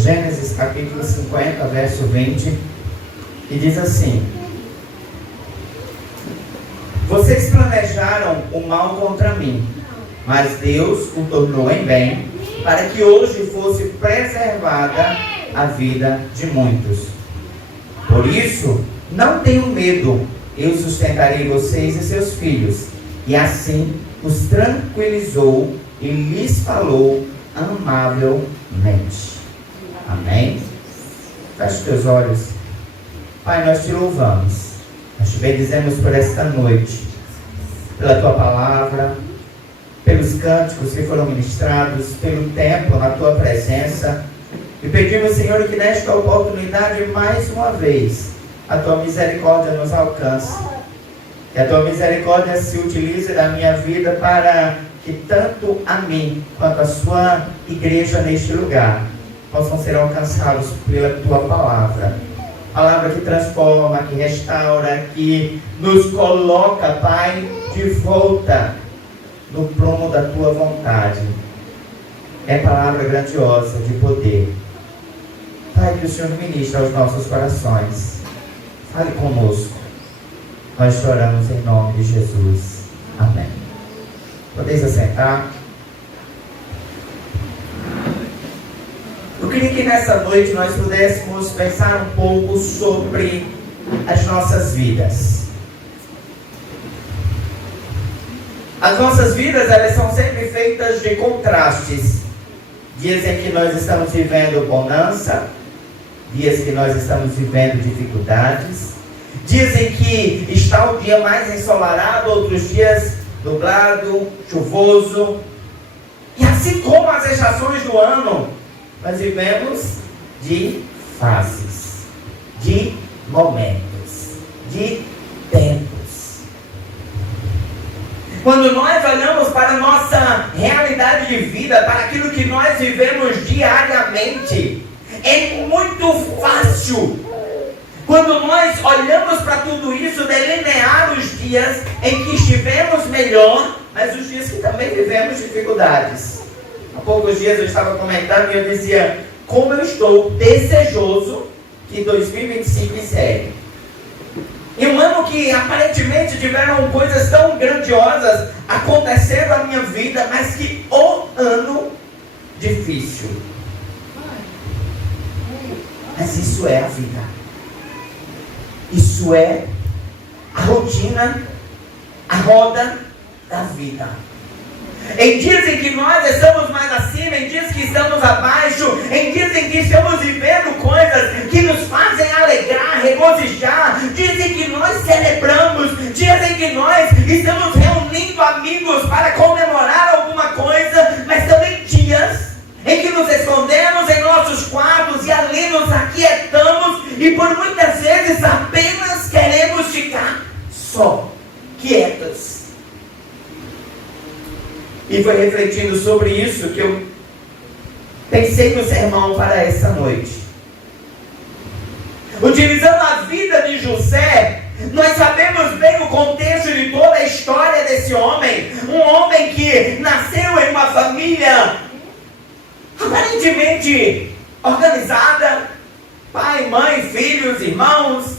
Gênesis capítulo 50, verso 20, e diz assim: vocês planejaram o mal contra mim, mas Deus o tornou em bem, para que hoje fosse preservada a vida de muitos. Por isso, não tenham medo, eu sustentarei vocês e seus filhos. E assim os tranquilizou e lhes falou amavelmente. Amém? Feche os teus olhos. Pai, nós te louvamos, nós te bendizemos por esta noite, pela tua palavra, pelos cânticos que foram ministrados, pelo tempo na tua presença. E pedimos, Senhor, que nesta oportunidade, mais uma vez, a tua misericórdia nos alcance. Que a tua misericórdia se utilize na minha vida para que tanto a mim quanto a sua igreja neste lugar possam ser alcançados pela tua palavra. Palavra que transforma, que restaura, que nos coloca, Pai, de volta no prumo da tua vontade. É palavra grandiosa de poder. Pai, que o Senhor ministre aos nossos corações. Fale conosco. Nós choramos em nome de Jesus. Amém. Podeis assentar? Eu queria que nessa noite nós pudéssemos pensar um pouco sobre as nossas vidas. As nossas vidas, elas são sempre feitas de contrastes. Dias em que nós estamos vivendo bonança, dias que nós estamos vivendo dificuldades, dias em que está o dia mais ensolarado, outros dias nublado, chuvoso. E assim como as estações do ano, nós vivemos de fases, de momentos, de tempos. Quando nós olhamos para a nossa realidade de vida, para aquilo que nós vivemos diariamente, é muito fácil, quando nós olhamos para tudo isso, delinear os dias em que estivemos melhor, mas os dias que também vivemos dificuldades. Há poucos dias eu estava comentando e eu dizia como eu estou desejoso que 2025 encerre. E um ano que aparentemente tiveram coisas tão grandiosas acontecendo na minha vida, mas que o ano difícil. Mas isso é a vida. Isso é a rotina, a roda da vida. Em dias em que nós estamos mais acima, em dias que estamos abaixo, em dias em que estamos vivendo coisas que nos fazem alegrar, regozijar, dias em que nós celebramos, dias em que nós estamos reunindo amigos para comemorar alguma coisa, mas também dias em que nos escondemos em nossos quartos e ali nos aquietamos e por muitas vezes apenas queremos ficar só, quietos. E foi refletindo sobre isso que eu pensei no sermão para essa noite. Utilizando a vida de José, nós sabemos bem o contexto de toda a história desse homem. Um homem que nasceu em uma família aparentemente organizada, pai, mãe, filhos, irmãos.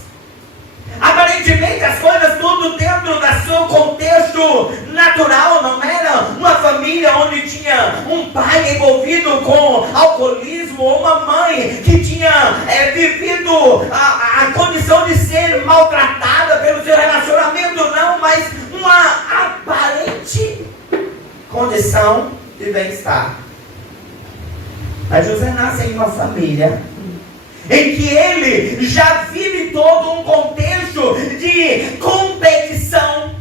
Aparentemente as coisas tudo dentro do seu contexto natural, não era uma família onde tinha um pai envolvido com alcoolismo, ou uma mãe que tinha vivido a condição de ser maltratada pelo seu relacionamento, não, mas uma aparente condição de bem-estar. Mas José nasce em uma família em que ele já vive todo um contexto de competição,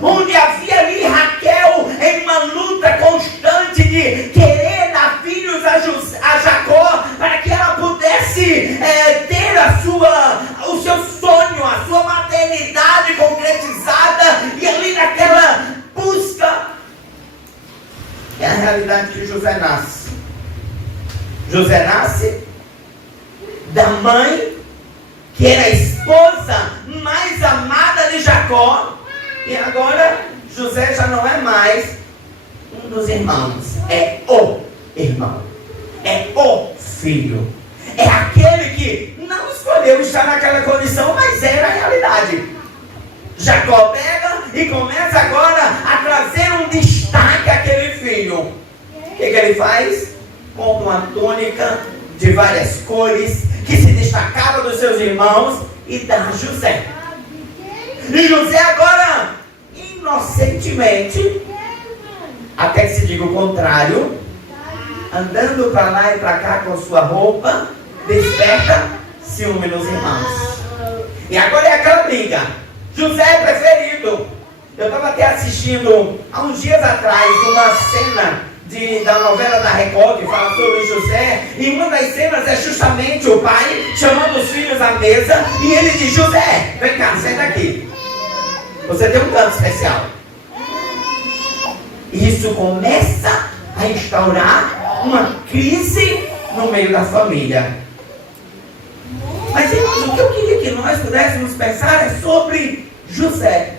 onde havia ali Raquel em uma luta constante de querer dar filhos a Jacó, para que ela pudesse ter o seu sonho, a sua maternidade concretizada, e ali naquela busca, é a realidade que José nasce. José nasce da mãe, que era a esposa mais amada de Jacó, e agora José já não é mais um dos irmãos, é o irmão, é o filho. É aquele que não escolheu estar naquela condição, mas era a realidade. Jacó pega e começa agora a trazer um destaque àquele filho. O que ele faz? Compra uma túnica de várias cores, que se destacava dos seus irmãos, e dá a José. E José agora, inocentemente, até que se diga o contrário, andando para lá e para cá com sua roupa, desperta ciúme nos irmãos. E agora é aquela briga. José é preferido. Eu estava até assistindo há uns dias atrás uma cena da novela da Record que fala sobre José, e uma das cenas é justamente o pai chamando os filhos à mesa, e ele diz: José, vem cá, senta aqui, você tem um canto especial. Isso começa a instaurar uma crise no meio da família. Mas irmãos, o que eu queria que nós pudéssemos pensar é sobre José.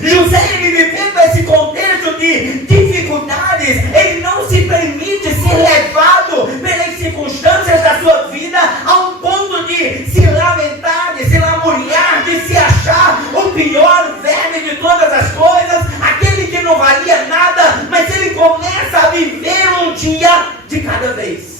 José, ele vivendo esse contexto de dificuldades, ele não se permite ser levado pelas circunstâncias da sua vida a um ponto de se lamentar, de se lamuriar, de se achar o pior verme de todas as coisas, aquele que não valia nada, mas ele começa a viver um dia de cada vez.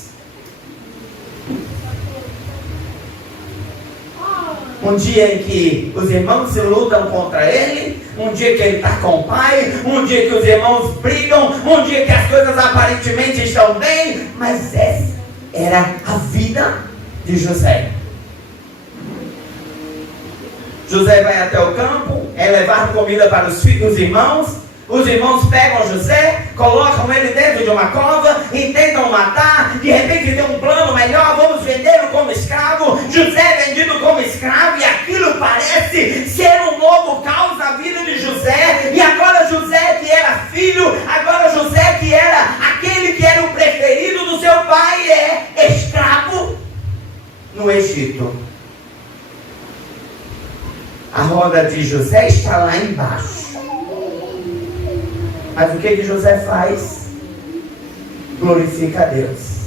Um dia em que os irmãos se lutam contra ele, um dia que ele está com o pai, um dia que os irmãos brigam, um dia que as coisas aparentemente estão bem, mas essa era a vida de José. José vai até o campo, é levar comida para os irmãos. Os irmãos pegam José, colocam ele dentro de uma cova, intentam matar, de repente tem um plano melhor, vamos vendê-lo como escravo. José é vendido como escravo, e aquilo parece ser um novo caos na vida de José. E agora José, que era filho, agora José, que era aquele que era o preferido do seu pai, é escravo no Egito. A roda de José está lá embaixo. Mas o que José faz? Glorifica a Deus.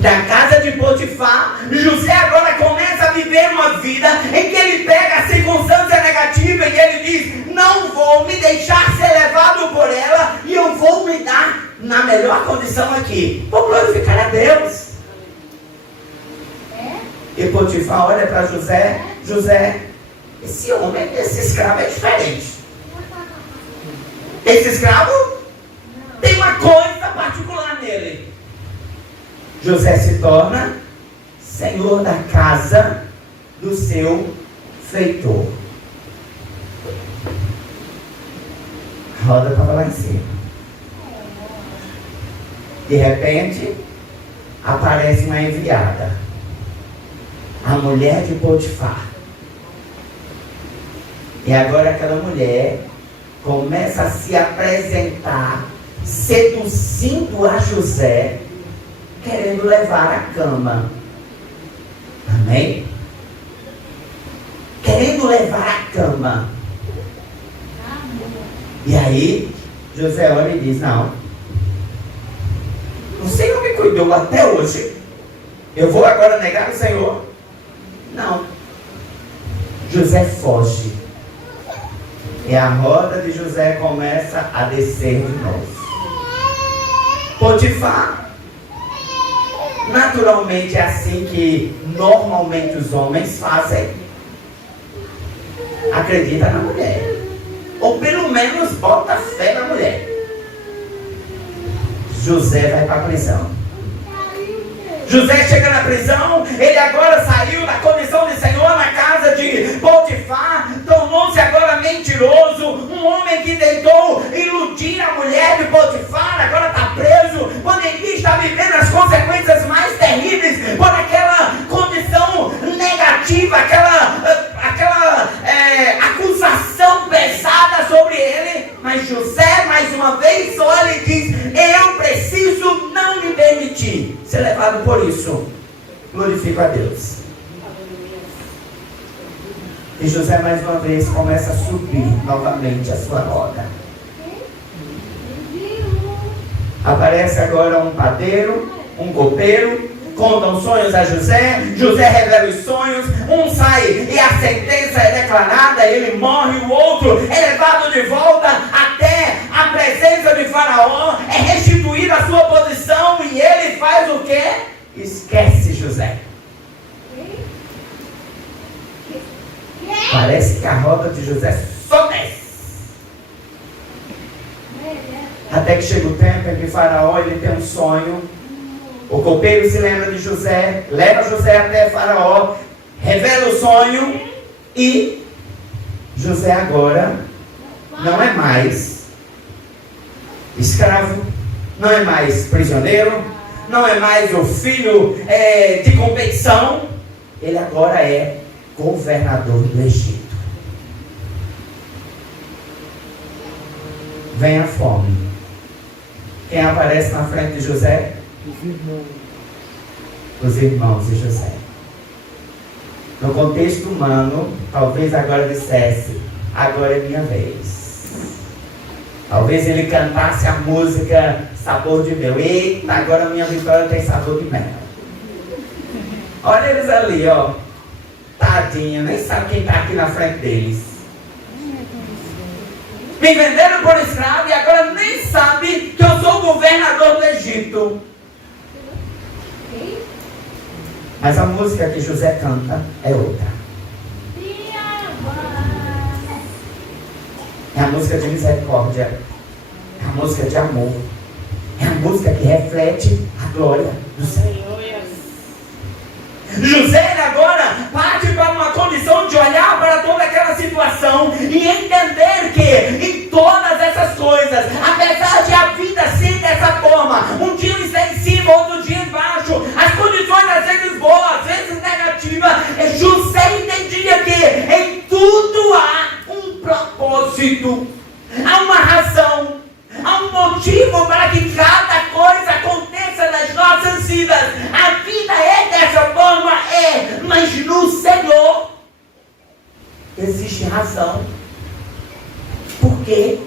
Da casa de Potifar, José agora começa a viver uma vida em que ele pega a circunstância negativa e ele diz: não vou me deixar ser levado por ela, e eu vou me dar na melhor condição aqui. Vou glorificar a Deus. E Potifar olha para José: José, esse homem, esse escravo é diferente. Esse escravo tem uma coisa particular nele. José se torna senhor da casa do seu feitor. A roda estava lá em cima. De repente, aparece uma enviada, a mulher de Potifar. E agora aquela mulher começa a se apresentar, seduzindo a José, querendo levar à cama. Amém? Querendo levar à cama. E aí, José olha e diz: não, o Senhor me cuidou até hoje, eu vou agora negar o Senhor? Não. José foge. E a roda de José começa a descer de novo. Potifar, naturalmente é assim que normalmente os homens fazem. Acredita na mulher, ou pelo menos bota fé na mulher. José vai para a prisão. José chega na prisão, ele agora saiu da condição de senhor na casa de Potifar, tornou-se agora mentiroso, um homem que tentou iludir a mulher de Potifar, agora está preso, poderia estar vivendo as consequências mais terríveis por aquela condição negativa, aquela acusação pesada sobre ele. Mas José, mais uma vez, olha e diz: eu preciso não me permitir ser levado por isso. Glorifico a Deus. E José, mais uma vez, começa a subir novamente a sua roda. Aparece agora um padeiro, um copeiro, contam sonhos a José, José revela os sonhos, um sai e a sentença é declarada, ele morre, o outro é levado de volta até a presença de Faraó, é restituída a sua posição e ele faz o quê? Esquece José. Parece que a roda de José só desce. Até que chega o tempo em que Faraó ele tem um sonho. O copeiro se lembra de José, leva José até Faraó, revela o sonho e José agora não é mais escravo, não é mais prisioneiro, não é mais o filho de competição, ele agora é governador do Egito. Vem a fome. Quem aparece na frente de José? Os irmãos de José. No contexto humano, talvez agora dissesse: agora é minha vez. Talvez ele cantasse a música Sabor de Mel. Eita, agora minha vitória tem sabor de mel. Olha eles ali, ó. Tadinho, nem sabe quem está aqui na frente deles. Me venderam por escravo e agora nem sabe que eu sou o governador do Egito. Mas a música que José canta é outra. É a música de misericórdia. É a música de amor. É a música que reflete a glória do Senhor. José agora parte para uma condição de olhar para toda aquela situação e entender que em todas essas coisas, apesar de a vida ser dessa forma, um dia ele está em cima, outro dia embaixo, as condições às vezes boas, às vezes negativas, José entendia que em tudo há um propósito, há uma razão, há um motivo para que cada coisa aconteça nas nossas vidas. A vida é dessa forma, mas no Senhor existe razão. Por quê?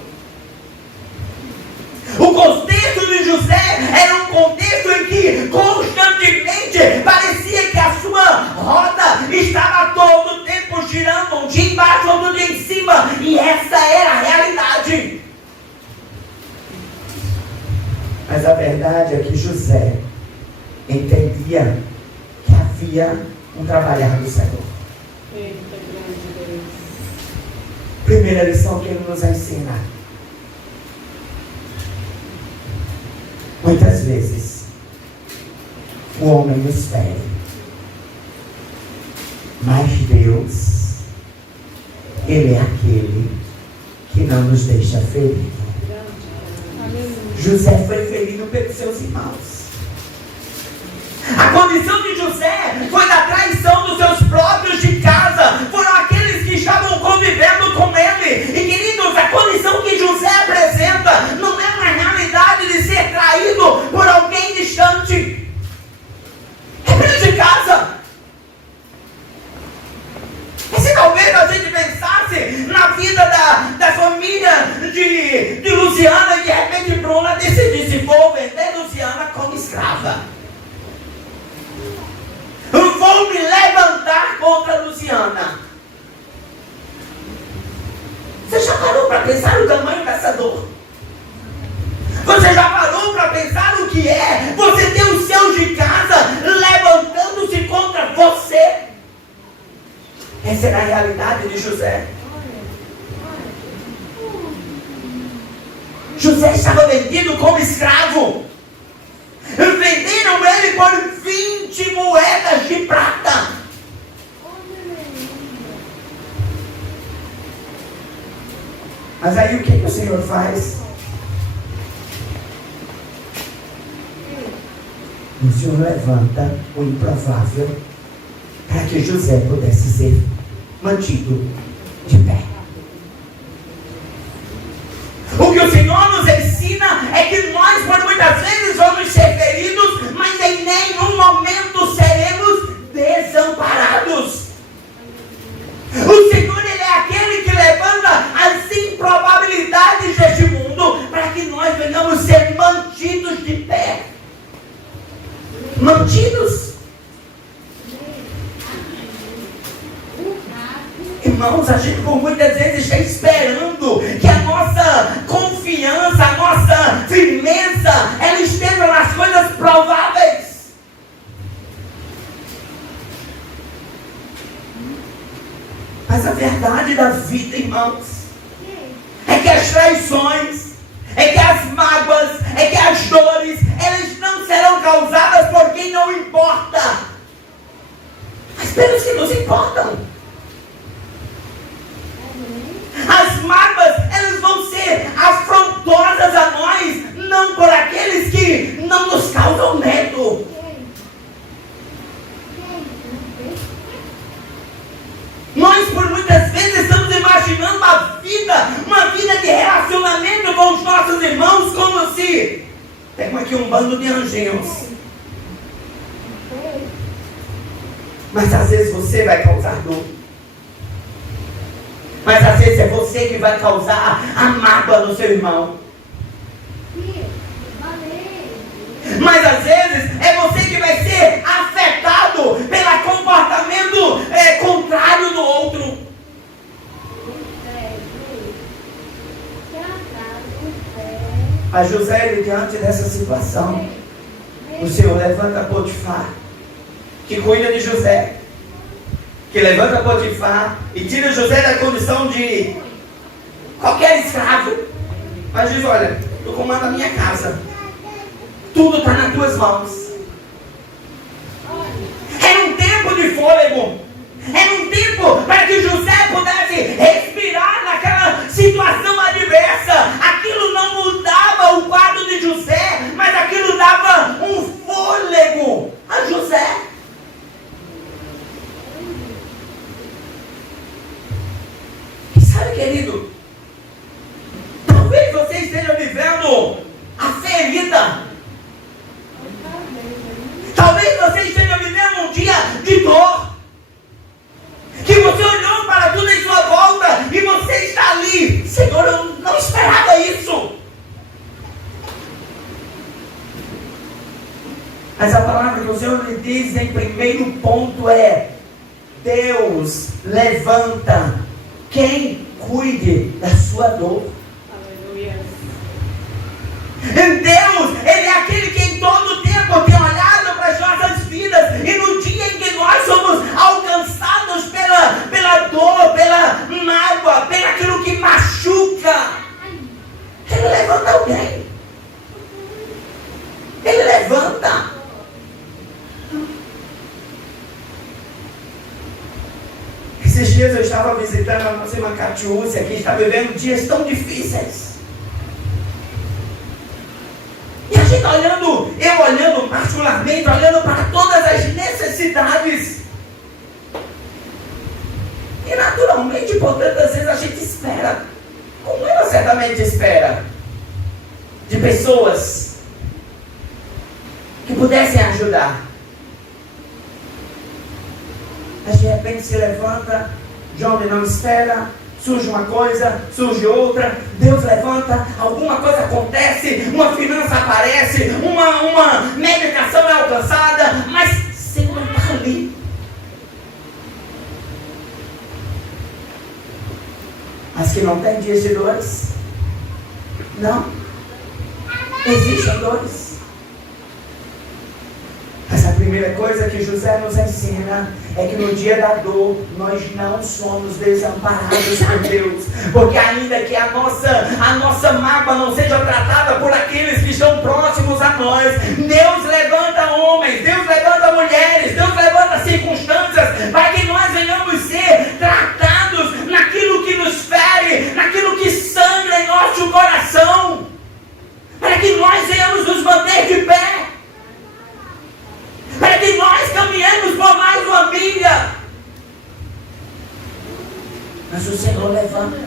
O contexto de José era um contexto em que constantemente parecia que a sua roda estava todo o tempo girando, um dia embaixo, outro dia em cima, e essa era a realidade. Mas a verdade é que José entendia que havia um trabalhar do Senhor. Primeira lição que ele nos ensina. Muitas vezes o homem nos fere, mas Deus, Ele é aquele que não nos deixa ferir. José foi ferido pelos seus irmãos. A condição de José foi da traição dos seus próprios de casa. Foram aqueles que estavam convivendo com ele. E queridos, a condição que José apresenta não é uma realidade de ser traído por alguém distante. É filho de casa. E se talvez a gente pensasse na vida da família de Luciana e de repente Bruna decidisse: vou vender Luciana como escrava. Vou me levantar contra Luciana. Você já parou para pensar o tamanho dessa dor? Você já parou para pensar o que é você ter os seus de casa levantando-se contra você? Essa era a realidade de José. José estava vendido como escravo. Venderam ele por 20 moedas de prata. Mas aí o que o Senhor faz? O Senhor levanta o improvável para que José pudesse ser mantido de pé. O que o Senhor nos ensina é que nós, por muitas vezes, vamos ser feridos, mas em nenhum momento seremos desamparados. O Senhor, Ele é aquele que levanta as improbabilidades deste mundo para que nós venhamos ser mantidos mantidos. Irmãos, a gente por muitas vezes está esperando que a nossa confiança, a nossa firmeza, ela esteja nas coisas prováveis. Mas a verdade da vida, irmãos, é que as traições, é que as mágoas, é que as dores, elas não serão causadas por quem não importa, mas pelos que nos importam. As mágoas, elas vão ser afrontosas a nós, não por aqueles que não nos causam medo. Nós, por muitas vezes, estamos imaginando uma vida de relacionamento com os nossos irmãos, como se temos aqui um bando de anjinhos. Mas às vezes você vai causar dor. Mas às vezes é você que vai causar a mágoa no seu irmão. Mas às vezes é você que vai ser afetado pelo comportamento contrário do outro. A José, diante dessa situação, o Senhor levanta Potifar, que cuida de José, que levanta Potifar e tira José da condição de qualquer escravo, mas diz: olha, tu comanda a minha casa, tudo está nas tuas mãos. Era um tempo de fôlego, era um tempo para que José pudesse respirar naquela situação adversa. Aquilo não mudava o quadro de José, mas aquilo dava um fôlego a José. E sabe, querido, talvez você esteja vivendo a ferida. Talvez você esteja vivendo um dia de dor, que você olhou para tudo em sua volta e você está ali: Senhor, eu não esperava isso. Mas a palavra que o Senhor lhe diz em primeiro ponto é: Deus levanta quem cuide da sua dor. Deus, Ele é aquele que em todo tempo tem olhado para as nossas vidas, e no dia em que nós somos alcançados pela dor, pela mágoa, pelo aquilo que machuca, Ele levanta alguém. Ele levanta. Esses dias eu estava visitando a nossa irmã Catiúcia, que está vivendo dias tão difíceis. E a gente eu olhando particularmente, olhando para todas as necessidades. E naturalmente, por tantas vezes a gente espera, como ela certamente espera, de pessoas que pudessem ajudar. Mas de repente se levanta de onde não espera. Surge uma coisa, surge outra, Deus levanta, alguma coisa acontece, uma finança aparece, uma medicação é alcançada, mas você não está ali. Mas que não tem dias de dores? Não. Existem dores. Mas a primeira coisa que José nos ensina é que no dia da dor nós não somos desamparados por Deus, porque ainda que a nossa mágoa não seja tratada por aqueles que estão próximos a nós, Deus levanta homens, Deus levanta mulheres, Deus levanta circunstâncias para que nós venhamos ser tratados naquilo que nos fere, naquilo que sangra em nosso coração, para que nós venhamos nos manter de pé, para que nós caminhemos por mais uma milha. Mas o Senhor levanta.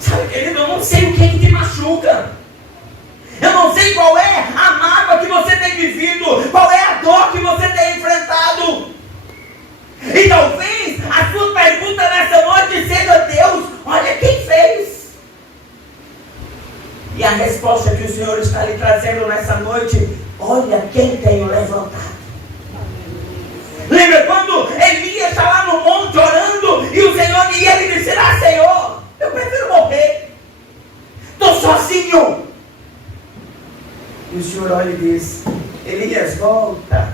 Sabe, querido, eu não sei o que te machuca. Eu não sei qual é a mágoa que você tem vivido, qual é a dor que você tem enfrentado. E talvez a sua pergunta nessa noite seja: Deus, olha quem fez. E a resposta que o Senhor está lhe trazendo nessa noite: olha quem tenho levantado. Lembra quando Elias está lá no monte orando e o Senhor, e ele disse: Senhor, eu prefiro morrer, estou sozinho. E o Senhor olha e diz: Elias, volta.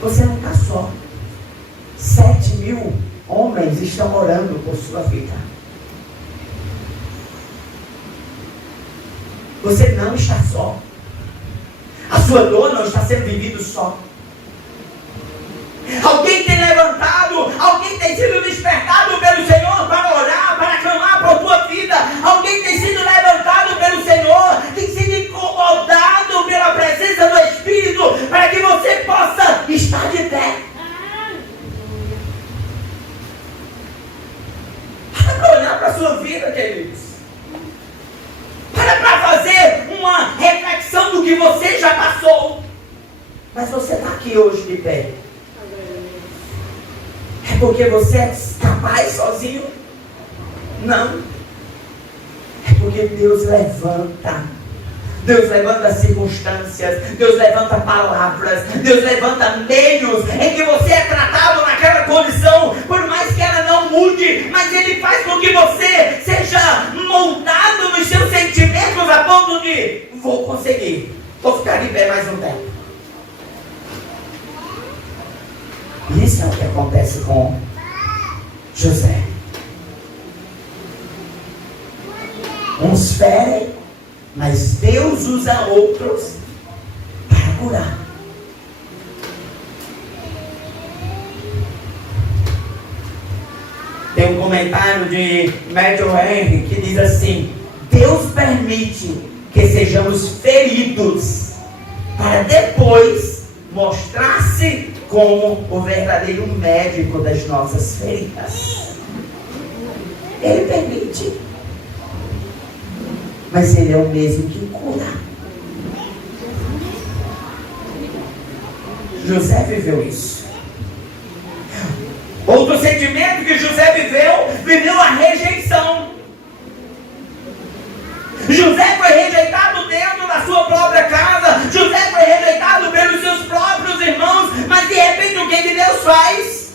Você não está só. 7.000 homens estão orando por sua vida. Você não está só. A sua dor não está sendo vivida só. Alguém tem levantado, alguém tem sido despertado pelo Senhor para orar, para clamar por tua vida. Alguém tem sido levantado pelo Senhor, tem sido incomodado pela presença do Espírito, para que você possa estar de pé. Para olhar para a sua vida, queridos. Para fazer uma reflexão do que você já passou. Mas você está aqui hoje de pé. É porque você é capaz sozinho? Não. É porque Deus levanta. Deus levanta circunstâncias. Deus levanta palavras. Deus levanta meios em que você é tratado naquela condição. Por mais que ela não mude, mas Ele faz com que você seja moldado nos seus sentimentos a ponto de: vou conseguir. Vou ficar de pé mais um tempo. Isso é o que acontece com José. Uns ferem, mas Deus usa outros para curar. Tem um comentário de Matthew Henry que diz assim: Deus permite que sejamos feridos para depois mostrar-se como o verdadeiro médico das nossas feridas. Ele permite, mas Ele é o mesmo que cura. José viveu isso. Outro sentimento que José viveu a rejeição. José foi rejeitado dentro da sua própria casa. José foi rejeitado pelos seus próprios irmãos. Mas de repente o que Deus faz?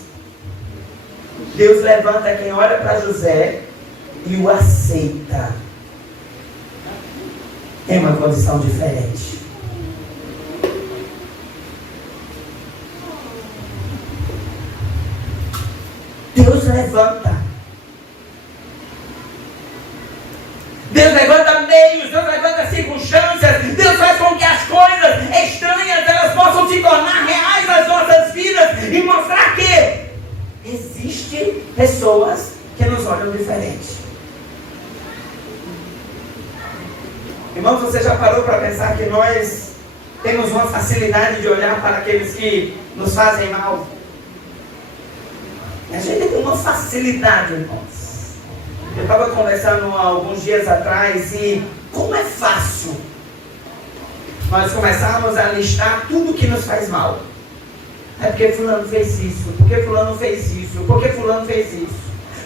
Deus levanta quem olha para José e o aceita. Tem uma condição diferente. Deus levanta. Deus levanta meios, Deus levanta circunstâncias, Deus faz com que as coisas estranhas elas possam se tornar reais nas nossas vidas e mostrar que existem pessoas que nos olham diferente. Irmãos, você já parou para pensar que nós temos uma facilidade de olhar para aqueles que nos fazem mal? A gente tem uma facilidade, irmãos. Eu estava conversando há alguns dias atrás e como é fácil nós começarmos a listar tudo que nos faz mal. É porque fulano fez isso, porque fulano fez isso, porque fulano fez isso,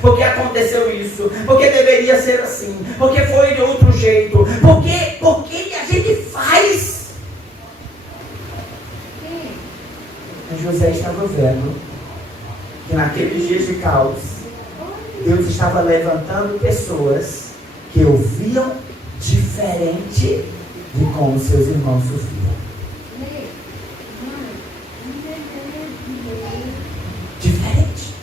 porque aconteceu isso, porque deveria ser assim, porque foi de outro jeito, porque a gente faz. Mas José estava vendo que naqueles dias de caos, Deus estava levantando pessoas que ouviam diferente de como seus irmãos sofriam. Diferente.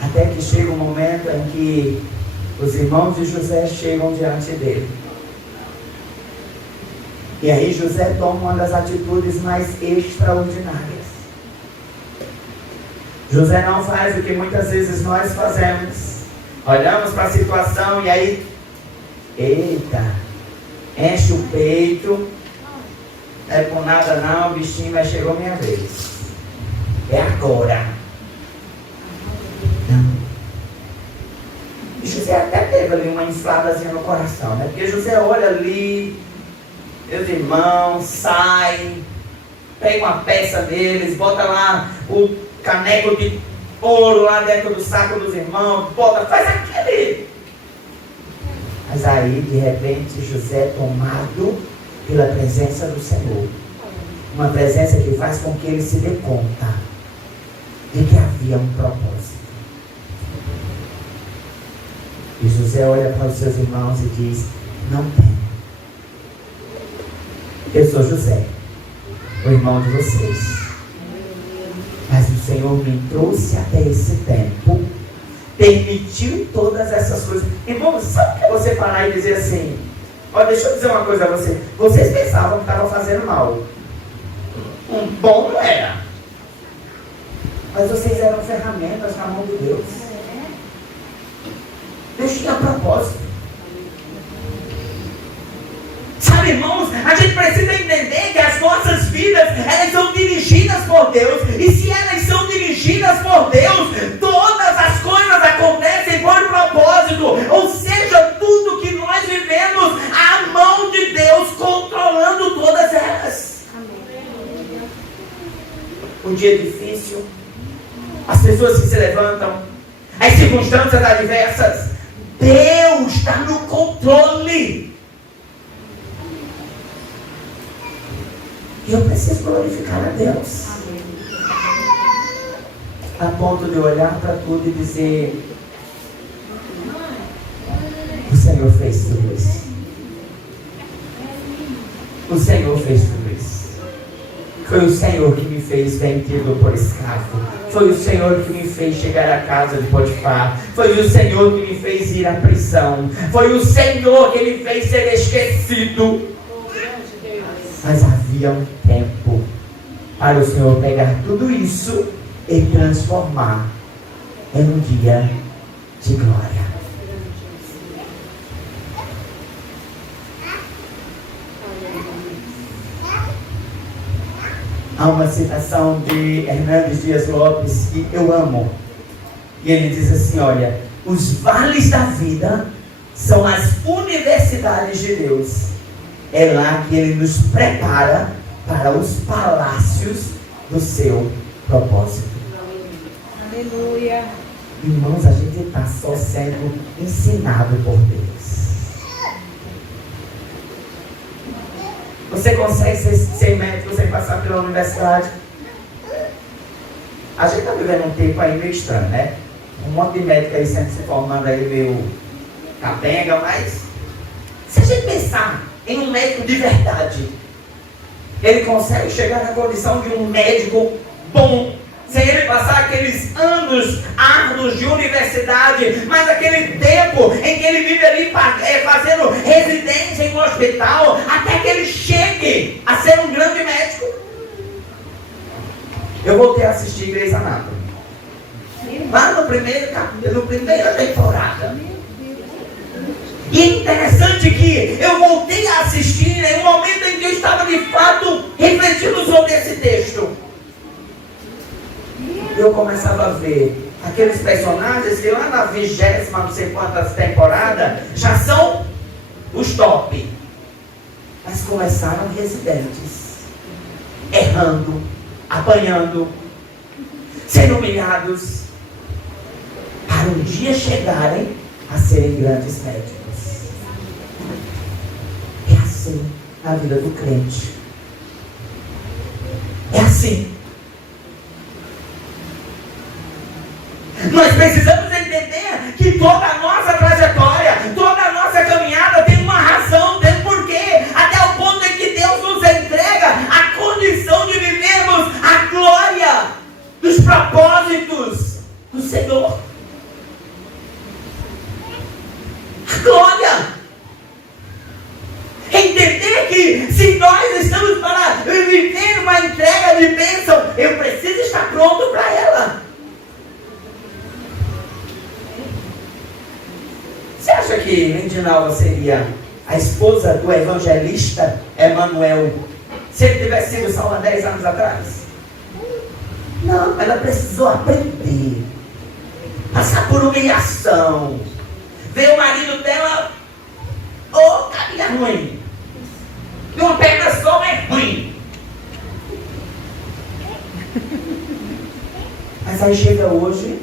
Até que chega um momento em que os irmãos de José chegam diante dele. E aí José toma uma das atitudes mais extraordinárias. José não faz o que muitas vezes nós fazemos. Olhamos para a situação e aí, eita, enche o peito, não é por nada não, bichinho, mas chegou minha vez. É agora. Não. E José até teve ali uma infladazinha no coração, né? Porque José olha ali, meus irmãos, sai, pega uma peça deles, bota lá o caneco de ouro lá dentro do saco dos irmãos, bota, faz aquele. Mas aí, de repente, José é tomado pela presença do Senhor. Uma presença que faz com que ele se dê conta de que havia um propósito. E José olha para os seus irmãos e diz: não tem. Eu sou José, o irmão de vocês. Mas o Senhor me trouxe até esse tempo, permitiu todas essas coisas. Irmão, sabe o que é você parar e dizer assim? Ó, deixa eu dizer uma coisa a você. Vocês pensavam que estavam fazendo mal. Um bom não era. Mas vocês eram ferramentas na mão de Deus. Deus tinha propósito. Sabe, irmãos, a gente precisa entender que as nossas vidas, elas são dirigidas por Deus. E se elas são dirigidas por Deus, todas as coisas acontecem por propósito. Ou seja, tudo que nós vivemos, a mão de Deus controlando todas elas. Um dia difícil, as pessoas que se levantam, as circunstâncias adversas, Deus está no controle. E eu preciso glorificar a Deus. A ponto de olhar para tudo e dizer: o Senhor fez tudo isso. O Senhor fez tudo isso. Foi o Senhor que me fez vendido por escravo. Foi o Senhor que me fez chegar à casa de Potifar. Foi o Senhor que me fez ir à prisão. Foi o Senhor que me fez ser esquecido. Mas havia um tempo para o Senhor pegar tudo isso e transformar em um dia de glória. Há uma citação de Hernandes Dias Lopes que eu amo. E ele diz assim: olha, os vales da vida são as universidades de Deus. É lá que Ele nos prepara para os palácios do seu propósito. Aleluia. Irmãos, a gente está só sendo ensinado por Deus. Você consegue ser médico sem passar pela universidade? A gente está vivendo um tempo aí meio estranho, né? Um monte de médico aí sempre se formando aí meio capenga, mas se a gente pensar em um médico de verdade, ele consegue chegar na condição de um médico bom, sem ele passar aqueles anos árduos de universidade, mas aquele tempo em que ele vive ali fazendo residência em um hospital, até que ele chegue a ser um grande médico. Eu voltei a assistir Grey's Anatomy, lá no primeira temporada. E é interessante que eu voltei a assistir em um momento em que eu estava de fato refletindo sobre esse texto. Eu começava a ver aqueles personagens que lá na 20ª, não sei quantas temporadas, já são os top. Mas começaram residentes, errando, apanhando, sendo humilhados, para um dia chegarem a serem grandes médicos. É assim na vida do crente. É assim. Nós precisamos entender que toda a nossa trajetória, toda a nossa caminhada tem uma razão, tem um porquê, até o ponto em que Deus nos entrega a condição de vivermos a glória dos propósitos do Senhor. A glória. Entender que se nós estamos para viver uma entrega de bênção, eu preciso estar pronto para ela. Você acha que Lindinalva seria a esposa do evangelista Emanuel se ele tivesse sido salvo há 10 anos atrás? Não, ela precisou aprender, passar por humilhação, ver o marido dela, caminha ruim, de uma perna só é ruim. Mas aí chega hoje,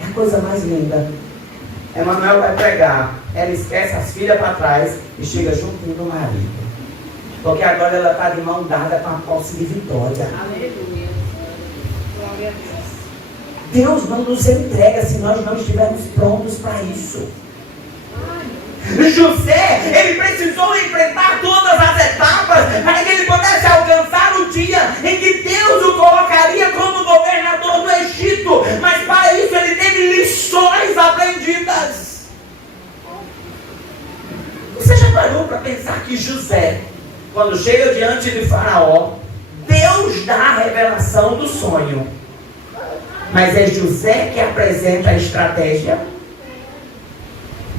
é a coisa mais linda. Emanuel vai pregar, ela esquece as filhas para trás e chega juntinho do marido. Porque agora ela está de mão dada com a posse de vitória. Aleluia. Glória a Deus. Deus não nos entrega se nós não estivermos prontos para isso. José, ele precisou enfrentar todas as etapas para que ele pudesse alcançar o dia em que Deus o colocaria como governador do Egito. Mas para isso ele teve lições aprendidas. Você já parou para pensar que José, quando chega diante de Faraó, Deus dá a revelação do sonho, mas é José que apresenta a estratégia?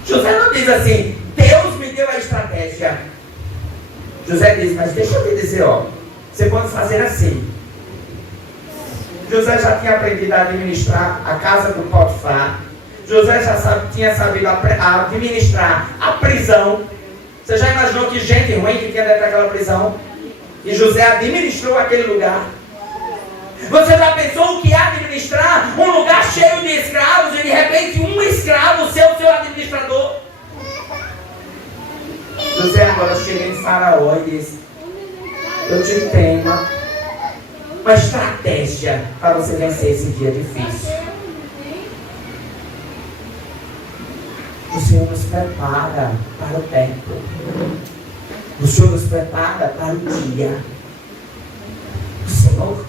José não diz assim, Deus me deu a estratégia. José diz, mas deixa eu te dizer, você pode fazer assim. José já tinha aprendido a administrar a casa do Potifar. José já tinha sabido administrar a prisão. Você já imaginou que gente ruim que tinha dentro daquela prisão? E José administrou aquele lugar. Você já pensou o que é administrar um lugar cheio de escravos e de repente um escravo ser o seu administrador? José agora chega em Faraó e diz, eu te tenho uma estratégia para você vencer esse dia difícil. O Senhor nos prepara para o tempo. O Senhor nos prepara para o dia. O Senhor.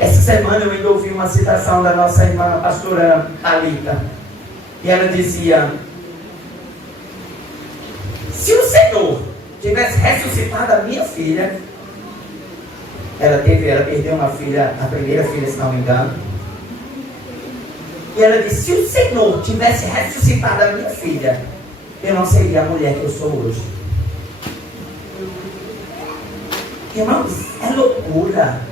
Essa semana eu ainda ouvi uma citação da nossa irmã pastora Thalita. E ela dizia, se o Senhor tivesse ressuscitado a minha filha, ela perdeu uma filha, a primeira filha, se não me engano. E ela disse, se o Senhor tivesse ressuscitado a minha filha, eu não seria a mulher que eu sou hoje. Irmãos, é loucura.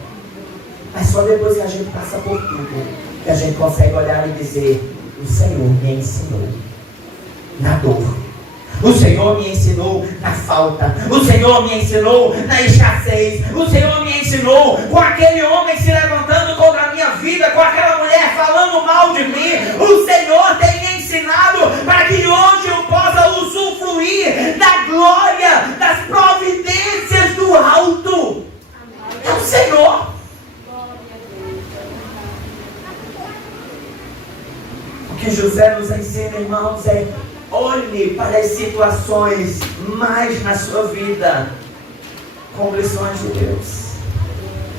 Mas só depois que a gente passa por tudo, que a gente consegue olhar e dizer, o Senhor me ensinou na dor. O Senhor me ensinou na falta. O Senhor me ensinou na escassez. O Senhor me ensinou com aquele homem se levantando contra a minha vida, com aquela mulher falando mal de mim. O Senhor tem me ensinado para que hoje eu possa usufruir da glória, das providências do alto. É o Senhor. O que José nos ensina, irmãos, é olhe para as situações mais na sua vida como lições de Deus.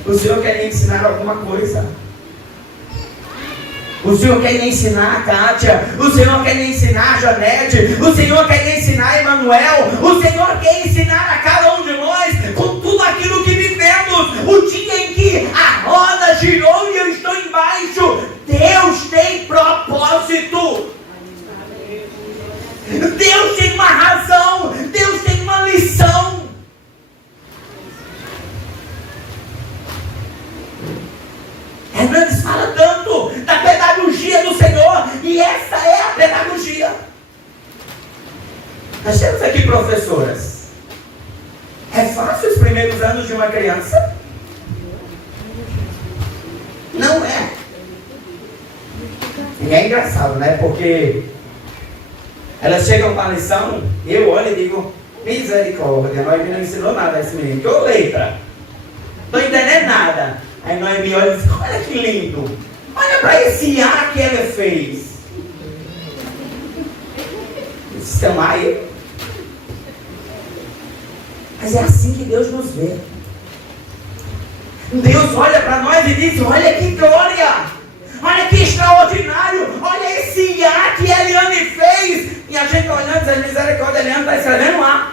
O Senhor quer lhe ensinar alguma coisa. O Senhor quer lhe ensinar a Kátia. O Senhor quer lhe ensinar a Janete. O Senhor quer lhe ensinar a Emanuel. O Senhor quer ensinar a cada um de nós com tudo aquilo que vivemos. O dia em que a roda girou e eu estou embaixo. Deus tem propósito. Deus tem uma razão. Deus tem uma lição. Hernandes fala tanto da pedagogia do Senhor. E essa é a pedagogia. Nós temos aqui professoras. É fácil os primeiros anos de uma criança? Não é. E é engraçado, né? Porque elas chegam para a lição, eu olho e digo, misericórdia, Noemi não ensinou nada a esse menino. Que ô letra, não estou entendendo nada. Aí Noemi olha e diz, olha que lindo, olha para esse A que ela fez. Vocês estão aí? Mas é assim que Deus nos vê. Deus olha para nós e diz, olha que glória. Olha que extraordinário, olha esse A que a Eliane fez. E a gente olhando e diz, misericórdia, a Eliane está escrevendo A.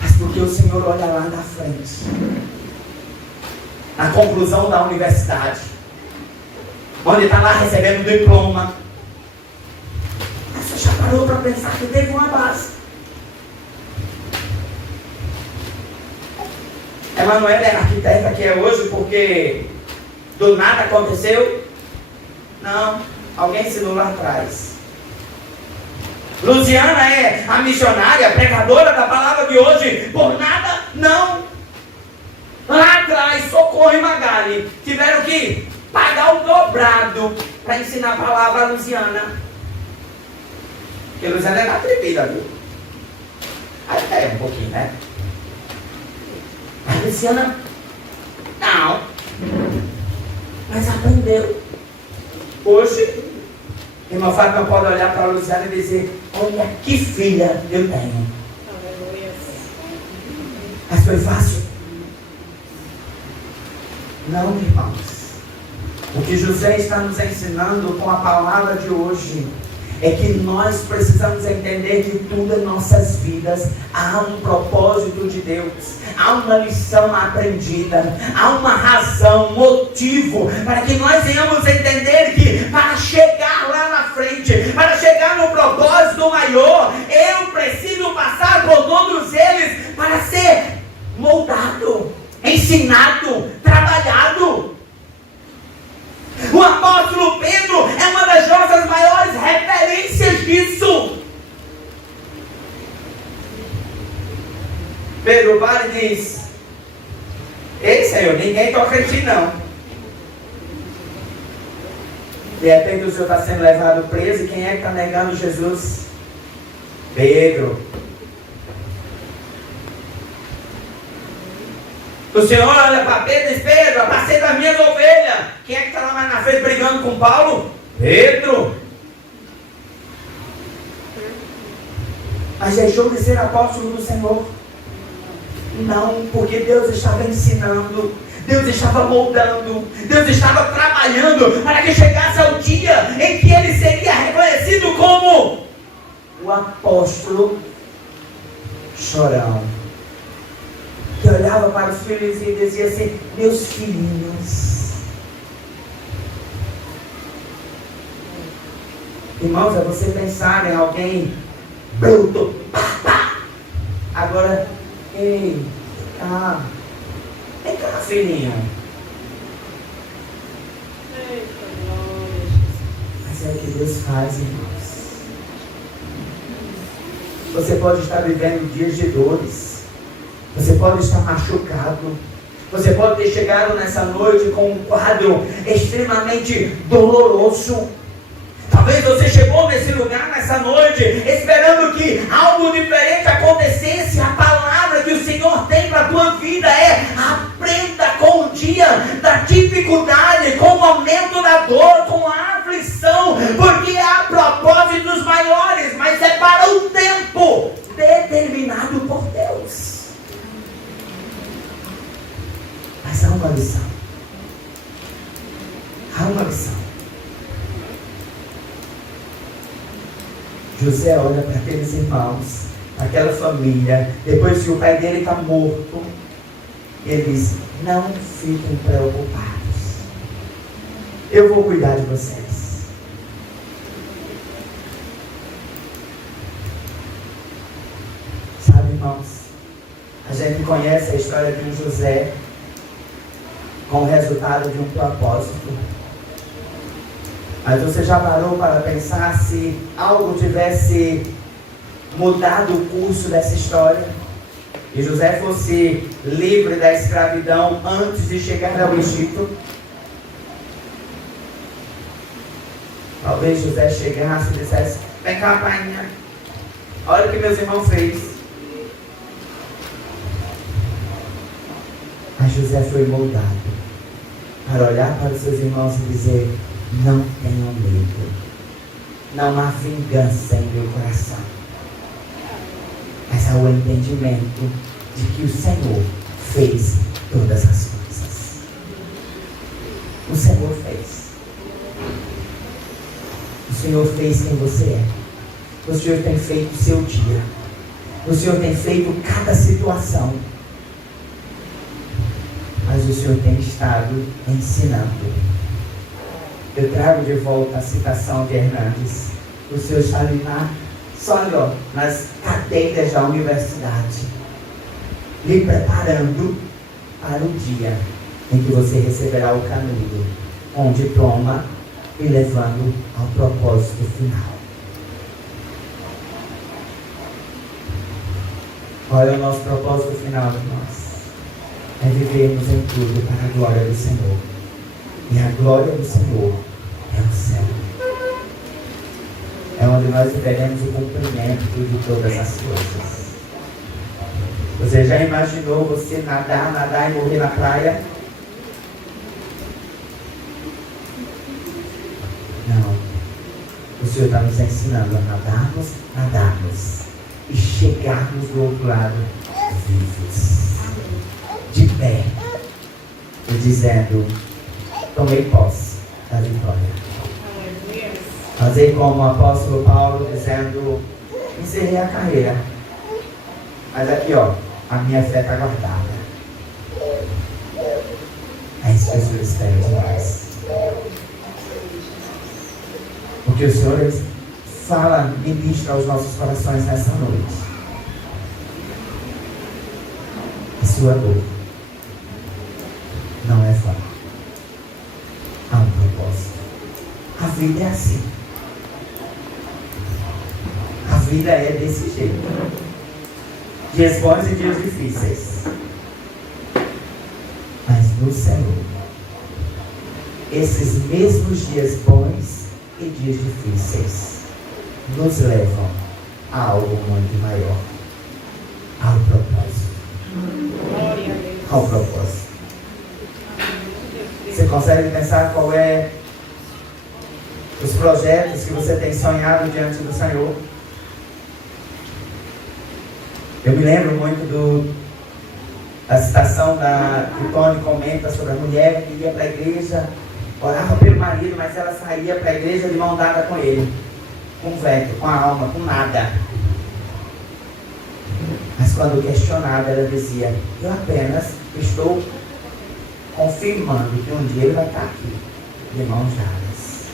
Mas porque o Senhor olha lá na frente, na conclusão da universidade, onde está lá recebendo o diploma. Mas você já parou para pensar que teve uma base? Emanuel é arquiteta que é hoje porque do nada aconteceu? Não, alguém ensinou lá atrás. Luciana é a missionária, a pregadora da palavra de hoje por nada? Não. Lá atrás, Socorro e Magali, tiveram que pagar o dobrado para ensinar a palavra a Luciana. Porque a Luciana era atrevida, viu? Aí um pouquinho, né? A Luciana, não. Mas aprendeu. Hoje, irmã Fátima pode olhar para a Luciana e dizer: olha que filha eu tenho. Aleluia. Mas foi fácil? Não, irmãos. O que José está nos ensinando com a palavra de hoje é que nós precisamos entender que tudo em nossas vidas há um propósito de Deus, há uma lição aprendida, há uma razão, motivo, para que nós venhamos entender que para chegar lá na frente, para chegar no propósito maior, eu preciso passar por todos eles para ser moldado, ensinado, trabalhado. O apóstolo Pedro é uma das nossas maiores referências disso. Pedro para e diz: ei, Senhor, ninguém toca em ti não. De repente o Senhor está sendo levado preso, e quem é que está negando Jesus? Pedro. O Senhor olha para Pedro e diz: Pedro, apacenta as minhas ovelhas. Quem é que está lá mais na frente brigando com Paulo? Pedro. Mas deixou de ser apóstolo do Senhor? Não, porque Deus estava ensinando, Deus estava moldando, Deus estava trabalhando para que chegasse ao dia em que ele seria reconhecido como o apóstolo chorão, que olhava para os filhos e dizia assim: meus filhinhos. Irmãos, é você pensar em alguém bruto, agora, ei, vem cá, filhinho. Mas é o que Deus faz, irmãos. Você pode estar vivendo dias de dores, você pode estar machucado, você pode ter chegado nessa noite com um quadro extremamente doloroso. Talvez você chegou nesse lugar nessa noite esperando que algo diferente acontecesse. A palavra que o Senhor tem para a tua vida é: aprenda com o dia da dificuldade, com o momento da dor, com a aflição, porque há propósitos maiores, mas é para o tempo determinado por Deus. Mas há uma lição. Há uma lição. José olha para aqueles irmãos, aquela família, depois que o pai dele está morto, ele diz: não fiquem preocupados, eu vou cuidar de vocês. Sabe, irmãos, a gente conhece a história de um José com o resultado de um propósito. Mas você já parou para pensar se algo tivesse mudado o curso dessa história? E José fosse livre da escravidão antes de chegar ao Egito? Talvez José chegasse e dissesse: vem cá, pai, olha o que meus irmãos fez. Mas José foi moldado para olhar para os seus irmãos e dizer: não tenham medo, não há vingança em meu coração, mas há o entendimento de que o Senhor fez todas as coisas. O Senhor fez. O Senhor fez quem você é. O Senhor tem feito o seu dia. O Senhor tem feito cada situação. Mas o Senhor tem estado ensinando. Eu trago de volta a citação de Hernandes. O Senhor está ali nas cadeiras da universidade, lhe preparando para o dia em que você receberá o canudo, com o diploma e levando ao propósito final. Olha o nosso propósito final, irmãos. é vivermos em tudo para a glória do Senhor. E a glória do Senhor é o céu. É onde nós veremos o cumprimento de todas as coisas. Você já imaginou você nadar e morrer na praia? Não. O Senhor está nos ensinando a nadarmos e chegarmos do outro lado vivos, de pé, e dizendo: tomei posse da vitória. Fazer como o apóstolo Paulo dizendo: encerrei a carreira, mas aqui a minha fé está guardada. É isso que o Senhor espera de nós. Porque o Senhor fala, ministra aos nossos corações nessa noite. A sua dor não é vã. Há um propósito. A vida é assim. A vida é desse jeito. Dias bons e dias difíceis. Mas no Senhor, esses mesmos dias bons e dias difíceis nos levam a algo muito maior. Ao propósito. Ao propósito. Você consegue pensar qual é os projetos que você tem sonhado diante do Senhor? Eu me lembro muito da citação que Tony comenta sobre a mulher que ia para a igreja, orava pelo marido, mas ela saía para a igreja de mão dada com ele, com o vento, com a alma, com nada. Mas quando questionada, ela dizia: eu apenas estou confirmando que um dia ele vai estar aqui, de mãos dadas.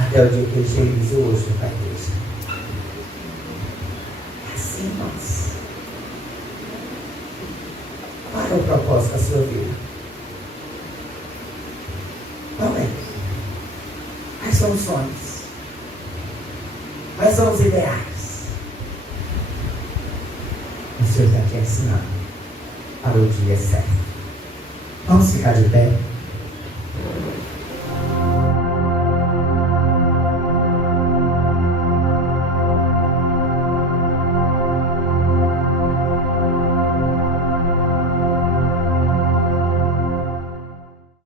Até o dia que ele chega e diz: eu hoje vou para a igreja. É assim, irmãos. Qual é o propósito da sua vida? Qual é? Quais são os sonhos? Quais são os ideais? O Senhor está te ensinando para o dia certo. Vamos ficar de pé.